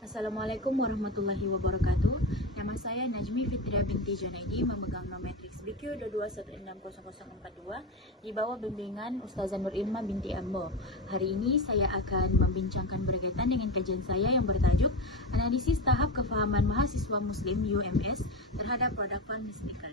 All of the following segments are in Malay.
Assalamualaikum warahmatullahi wabarakatuh. Nama saya Najmi Fitria binti Janaidi, memegang nom matriks BQ22160042 di bawah bimbingan Ustazah Nur Ilma binti Ambo. Hari ini saya akan membincangkan berkaitan dengan kajian saya yang bertajuk Analisis Tahap Kefahaman Mahasiswa Muslim UMS terhadap produk farmasikal.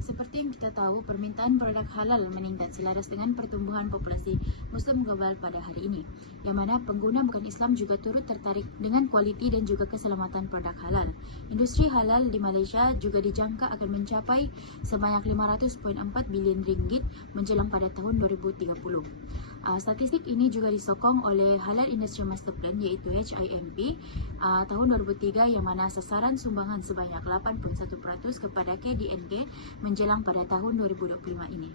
Seperti yang kita tahu, permintaan produk halal meningkat selaras dengan pertumbuhan populasi Muslim global pada hari ini, yang mana pengguna bukan Islam juga turut tertarik dengan kualiti dan juga keselamatan produk halal. Industri halal di Malaysia juga dijangka akan mencapai sebanyak 500.4 bilion ringgit menjelang pada tahun 2030. Statistik ini juga disokong oleh Halal Industry Master Plan iaitu HIMP tahun 2003, yang mana sasaran sumbangan sebanyak 81% kepada KDNK menjelang pada tahun 2025 ini.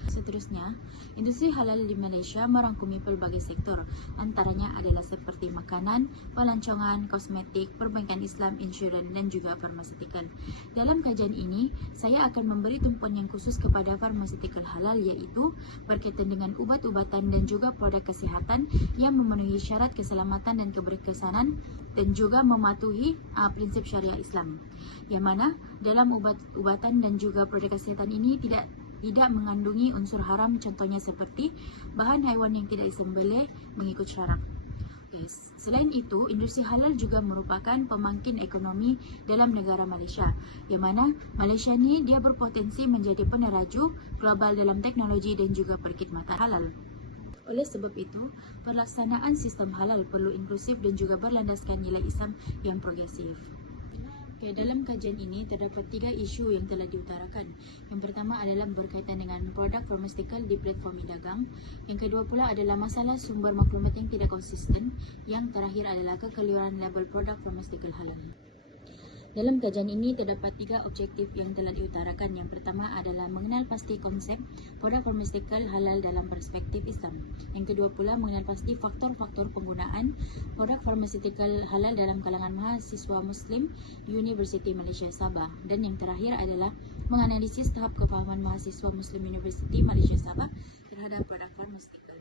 Seterusnya, industri halal di Malaysia merangkumi pelbagai sektor, antaranya adalah seperti makanan, pelancongan, kosmetik, perbankan Islam, insurans dan juga farmasikal. Dalam kajian ini, saya akan memberi tumpuan yang khusus kepada farmasikal halal, yaitu berkaitan dengan ubat-ubatan dan juga produk kesihatan yang memenuhi syarat keselamatan dan keberkesanan dan juga mematuhi prinsip syariah Islam. Yang mana dalam ubat-ubatan dan juga produk kesihatan ini tidak mengandungi unsur haram, contohnya seperti bahan haiwan yang tidak disembelih mengikut syarat. Selain itu, industri halal juga merupakan pemangkin ekonomi dalam negara Malaysia, yang mana Malaysia ni dia berpotensi menjadi peneraju global dalam teknologi dan juga perkhidmatan halal. Oleh sebab itu, pelaksanaan sistem halal perlu inklusif dan juga berlandaskan nilai Islam yang progresif. Dalam kajian ini terdapat 3 isu yang telah diutarakan. Yang pertama adalah berkaitan dengan produk farmasikal di platform e-dagang. Yang kedua pula adalah masalah sumber maklumat yang tidak konsisten. Yang terakhir adalah kekeliruan label produk farmasikal halal. Dalam kajian ini terdapat 3 objektif yang telah diutarakan. Yang pertama adalah mengenal pasti konsep produk farmasikal halal dalam perspektif Islam. Yang kedua pula mengenal pasti faktor-faktor penggunaan produk farmasikal halal dalam kalangan mahasiswa Muslim Universiti Malaysia Sabah. Dan yang terakhir adalah menganalisis tahap kefahaman mahasiswa Muslim Universiti Malaysia Sabah terhadap produk farmasikal.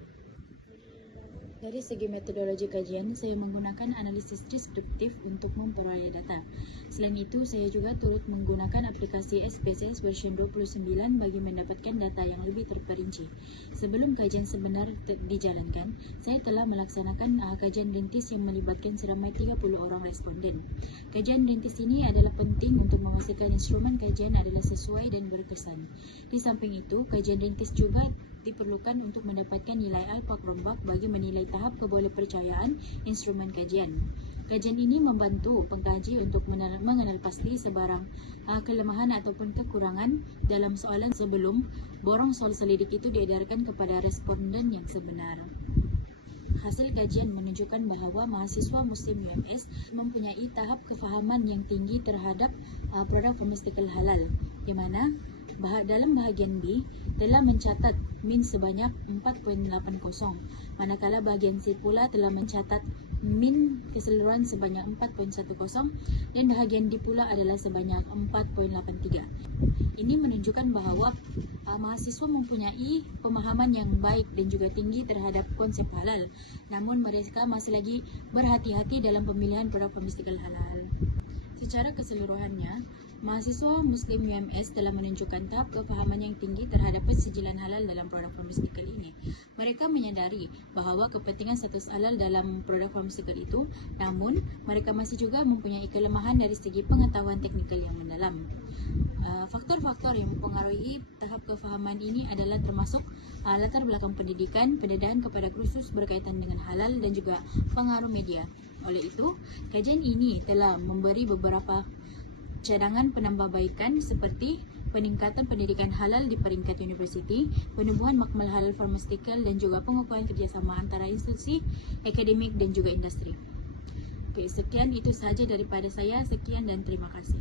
Dari segi metodologi kajian, saya menggunakan analisis deskriptif untuk memperoleh data. Selain itu, saya juga turut menggunakan aplikasi SPSS version 29 bagi mendapatkan data yang lebih terperinci. Sebelum kajian sebenar dijalankan, saya telah melaksanakan kajian rintis yang melibatkan seramai 30 orang responden. Kajian rintis ini adalah penting untuk memastikan instrumen kajian adalah sesuai dan berkesan. Di samping itu, kajian rintis juga diperlukan untuk mendapatkan nilai alfa Chromebook bagi menilai tahap kebolehpercayaan instrumen kajian. Kajian ini membantu pengkaji untuk mengenal pasti sebarang kelemahan ataupun kekurangan dalam soalan sebelum borong soal selidik itu diedarkan kepada responden yang sebenar. Hasil kajian menunjukkan bahawa mahasiswa Muslim UMS mempunyai tahap kefahaman yang tinggi terhadap produk farmasikal halal, di mana dalam bahagian B telah mencatat min sebanyak 4.80, manakala bahagian C pula telah mencatat min keseluruhan sebanyak 4.10 dan bahagian D pula adalah sebanyak 4.83. Ini menunjukkan bahawa mahasiswa mempunyai pemahaman yang baik dan juga tinggi terhadap konsep halal, namun mereka masih lagi berhati-hati dalam pemilihan produk farmasikal halal. Secara keseluruhannya, mahasiswa Muslim UMS telah menunjukkan tahap kefahaman yang tinggi terhadap pensijilan halal dalam produk farmasikal ini. Mereka menyadari bahawa kepentingan status halal dalam produk farmasikal itu, namun mereka masih juga mempunyai kelemahan dari segi pengetahuan teknikal yang mendalam. Faktor-faktor yang mempengaruhi tahap kefahaman ini adalah termasuk latar belakang pendidikan, pendedahan kepada kursus berkaitan dengan halal dan juga pengaruh media. Oleh itu, kajian ini telah memberi beberapa cadangan penambahbaikan seperti peningkatan pendidikan halal di peringkat universiti, penubuhan makmal halal farmasikal dan juga pengukuhan kerjasama antara institusi, akademik dan juga industri. Sekian itu sahaja daripada saya. Sekian dan terima kasih.